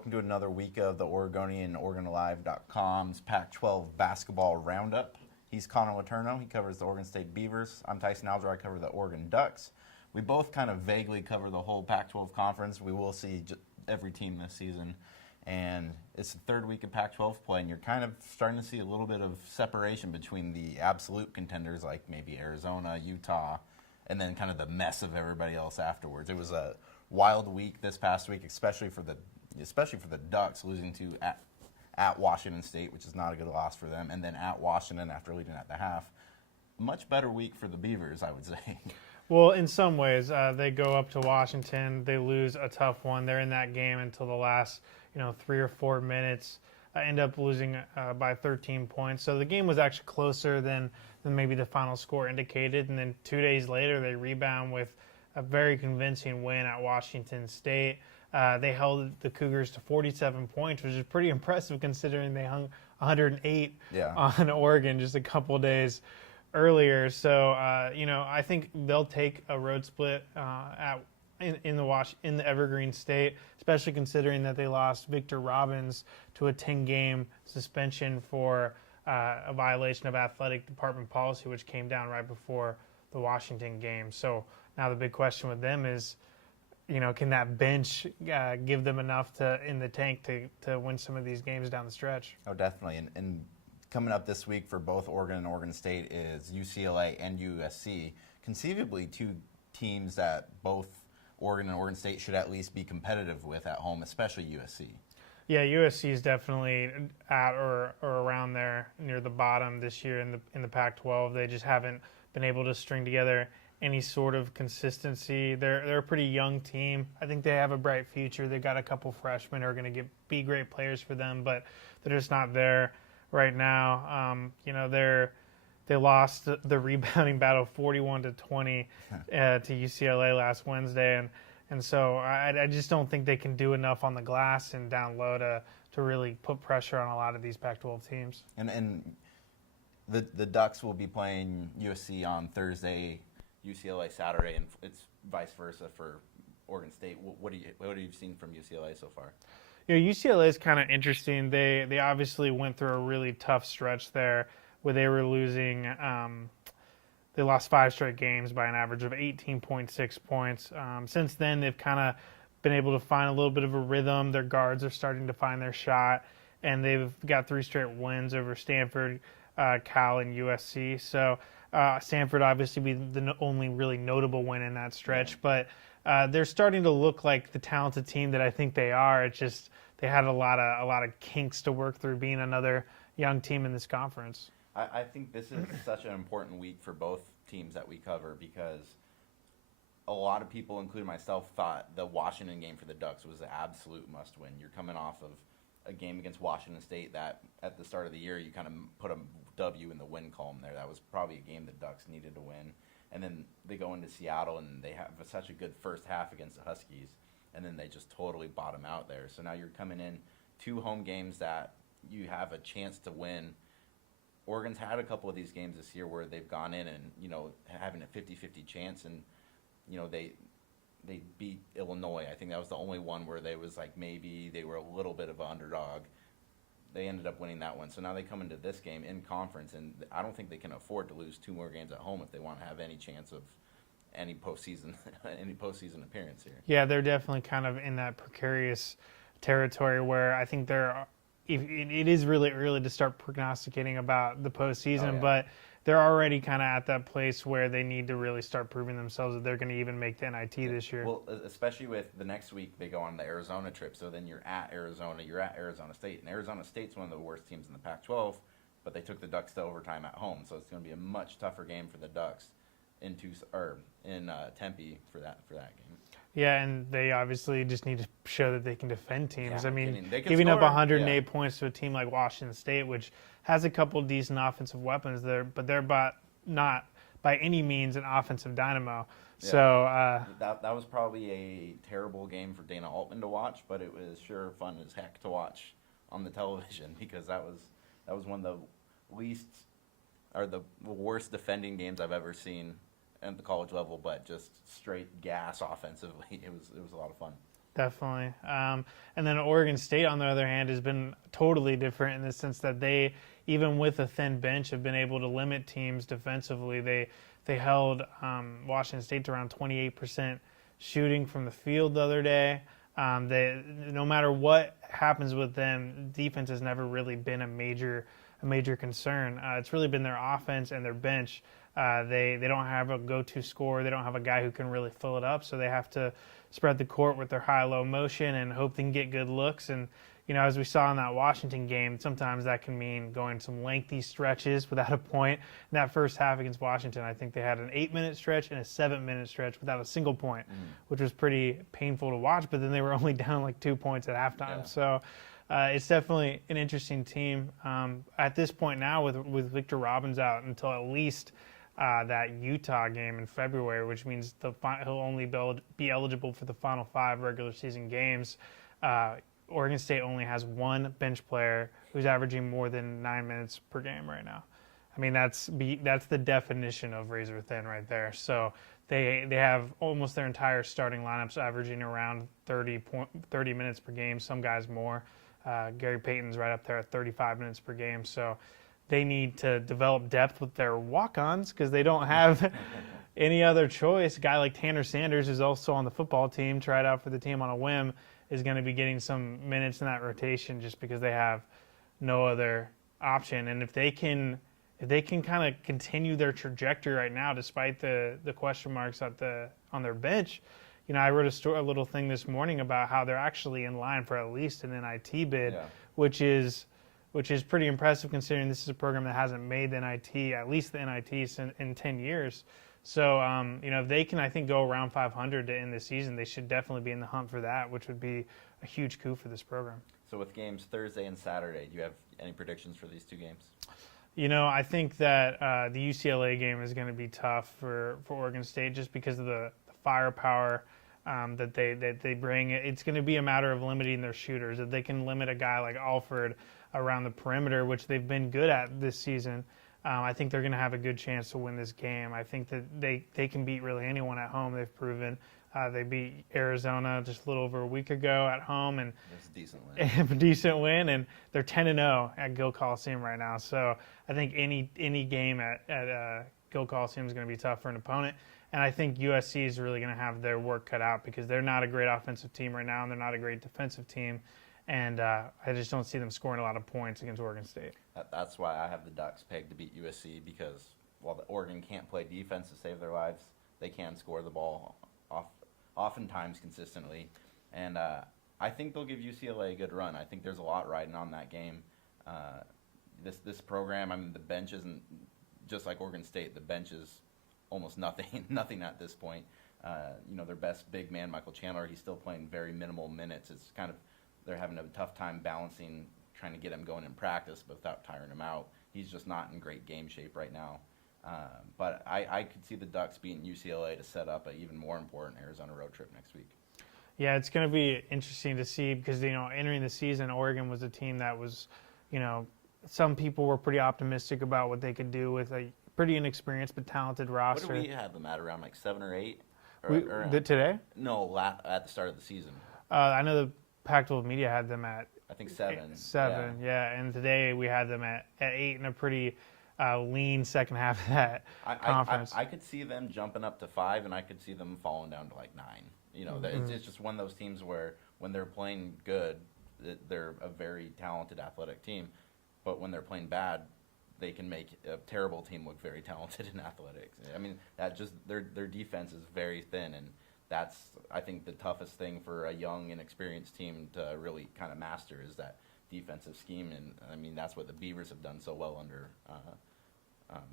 welcome to another week of the Oregonian, OregonAlive.com's Pac-12 Basketball Roundup. He's Connor Letourneau. He covers the Oregon State Beavers. I'm Tyson Alger. I cover the Oregon Ducks. We both kind of vaguely cover the whole Pac-12 conference. We will see every team this season. And it's the third week of Pac-12 play, and you're kind of starting to see a little bit of separation between the absolute contenders like maybe Arizona, Utah, and then kind of the mess of everybody else afterwards. It was a wild week this past week, especially for the Ducks, losing to at Washington State, which is not a good loss for them, and then at Washington after leading at the half. Much better week for the Beavers, I would say. Well, in some ways, they go up to Washington, they lose a tough one. They're in that game until the last, 3 or 4 minutes. End up losing by 13 points. So the game was actually closer than maybe the final score indicated. And then 2 days later, they rebound with a very convincing win at Washington State. They held the Cougars to 47 points, which is pretty impressive considering they hung 108 on Oregon just a couple days earlier. So, I think they'll take a road split in the Evergreen State, especially considering that they lost Victor Robbins to a 10-game suspension for a violation of athletic department policy, which came down right before the Washington game. So now the big question with them is, can that bench give them enough in the tank to win some of these games down the stretch? Oh, definitely. And coming up this week for both Oregon and Oregon State is UCLA and USC, conceivably two teams that both Oregon and Oregon State should at least be competitive with at home, especially USC. Yeah, USC is definitely at or around there near the bottom this year in the Pac-12. They just haven't been able to string together any sort of consistency. They're a pretty young team. I think they have a bright future. They've got a couple freshmen who are going to be great players for them, but they're just not there right now. They lost the rebounding battle 41-20 to UCLA last Wednesday, and so I just don't think they can do enough on the glass and down low to really put pressure on a lot of these Pac-12 teams. And the Ducks will be playing USC on Thursday, UCLA Saturday, and it's vice versa for Oregon State. What have you seen from UCLA so far? UCLA is kind of interesting. They obviously went through a really tough stretch there where they were losing. They lost 5 straight games by an average of 18.6 points. Since then, they've kind of been able to find a little bit of a rhythm. Their guards are starting to find their shot, and they've got 3 straight wins over Stanford, Cal, and USC. So Stanford obviously be the only really notable win in that stretch, but they're starting to look like the talented team that I think they are. It's just they had a lot of kinks to work through being another young team in this conference. I think this is such an important week for both teams that we cover because a lot of people, including myself, thought the Washington game for the Ducks was an absolute must-win. You're coming off of a game against Washington State that at the start of the year you kind of put a W in the win column there. That was probably a game the Ducks needed to win. And then they go into Seattle and they have such a good first half against the Huskies, and then they just totally bottom out there. So now you're coming in 2 home games that you have a chance to win. Oregon's had a couple of these games this year where they've gone in and, having a 50-50 chance, and, they beat Illinois. I think that was the only one where they was like maybe they were a little bit of an underdog. They ended up winning that one. So now they come into this game in conference, and I don't think they can afford to lose 2 more games at home if they want to have any chance of any postseason appearance here. Yeah, they're definitely kind of in that precarious territory where I think it is really early to start prognosticating about the postseason, but they're already kind of at that place where they need to really start proving themselves that they're going to even make the NIT this year. Well, especially with the next week they go on the Arizona trip, so then you're at Arizona State, and Arizona State's one of the worst teams in the Pac-12, but they took the Ducks to overtime at home, so it's going to be a much tougher game for the Ducks in Tempe for that game. Yeah, and they obviously just need to show that they can defend teams. Yeah, I mean, giving up 108 points to a team like Washington State, which has a couple decent offensive weapons there, but they're not by any means an offensive dynamo. Yeah. So that was probably a terrible game for Dana Altman to watch, but it was sure fun as heck to watch on the television because that was one of the worst defending games I've ever seen at the college level, but just straight gas offensively. It was a lot of fun. Definitely. And then Oregon State, on the other hand, has been totally different in the sense that they, even with a thin bench, have been able to limit teams defensively. They held Washington State to around 28% shooting from the field the other day. No matter what happens with them, defense has never really been a major concern. It's really been their offense and their bench. They don't have a go-to scorer. They don't have a guy who can really fill it up, so they have to spread the court with their high-low motion and hope they can get good looks. And as we saw in that Washington game, sometimes that can mean going some lengthy stretches without a point. In that first half against Washington, I think they had an 8-minute stretch and a 7-minute stretch without a single point, which was pretty painful to watch. But then they were only down like 2 points at halftime. Yeah. So it's definitely an interesting team. At this point now, with Victor Robbins out until at least that Utah game in February, which means he'll only be eligible for the final 5 regular season games. Oregon State only has one bench player who's averaging more than 9 minutes per game right now. I mean, that's the definition of razor thin right there. So they have almost their entire starting lineups averaging around 30 minutes per game. Some guys more. Gary Payton's right up there at 35 minutes per game. So they need to develop depth with their walk-ons because they don't have any other choice. A guy like Tanner Sanders, who's also on the football team, tried out for the team on a whim, is going to be getting some minutes in that rotation just because they have no other option. And if they can kind of continue their trajectory right now, despite the question marks on their bench, I wrote a little thing this morning about how they're actually in line for at least an NIT bid, which is pretty impressive considering this is a program that hasn't made the NIT, at least the NIT, in 10 years. So, if they can, I think, go around 500 to end the season, they should definitely be in the hunt for that, which would be a huge coup for this program. So with games Thursday and Saturday, do you have any predictions for these 2 games? I think that the UCLA game is going to be tough for Oregon State just because of the firepower that they bring. It's going to be a matter of limiting their shooters. If they can limit a guy like Alford around the perimeter, which they've been good at this season, I think they're going to have a good chance to win this game. I think that they can beat really anyone at home. They've proven. They beat Arizona just a little over a week ago at home, and it's a decent win. a decent win, and they're 10-0 at Gill Coliseum right now. So I think any game at Gill Coliseum is going to be tough for an opponent. And I think USC is really going to have their work cut out because they're not a great offensive team right now, and they're not a great defensive team. And I just don't see them scoring a lot of points against Oregon State. That's why I have the Ducks pegged to beat USC because while the Oregon can't play defense to save their lives, they can score the ball oftentimes consistently. And I think they'll give UCLA a good run. I think there's a lot riding on that game. This program, I mean, the bench isn't just like Oregon State. The bench is almost nothing at this point. Their best big man, Michael Chandler, he's still playing very minimal minutes. It's kind of they're having a tough time balancing, trying to get him going in practice, but without tiring him out. He's just not in great game shape right now. But I could see the Ducks beating UCLA to set up an even more important Arizona road trip next week. Yeah, it's going to be interesting to see because, entering the season, Oregon was a team that was, some people were pretty optimistic about what they could do with a pretty inexperienced but talented roster. What do we have them at, around like 7 or 8? Today? No, at the start of the season. I know the Pac-12 media had them at, I think 7. 7, yeah. And today we had them at 8 in a pretty lean second half of that conference. I could see them jumping up to 5, and I could see them falling down to like 9. It's just one of those teams where when they're playing good, they're a very talented athletic team. But when they're playing bad, they can make a terrible team look very talented in athletics. I mean, that just their defense is very thin, and that's, I think, the toughest thing for a young and experienced team to really kind of master is that defensive scheme. And I mean, that's what the Beavers have done so well under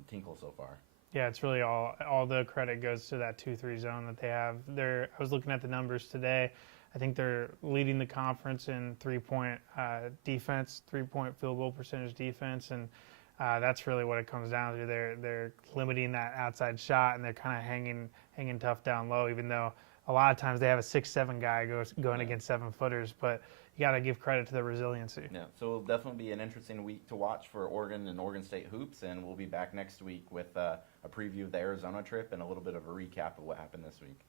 Tinkle so far. Yeah, it's really all the credit goes to that 2-3 zone that they have. I was looking at the numbers today. I think they're leading the conference in 3-point defense, 3-point field goal percentage defense, and that's really what it comes down to. They're limiting that outside shot, and they're kind of hanging tough down low, even though a lot of times they have a 6'7" guy going against 7-footers, but you got to give credit to the resiliency. Yeah, so it'll definitely be an interesting week to watch for Oregon and Oregon State hoops, and we'll be back next week with a preview of the Arizona trip and a little bit of a recap of what happened this week.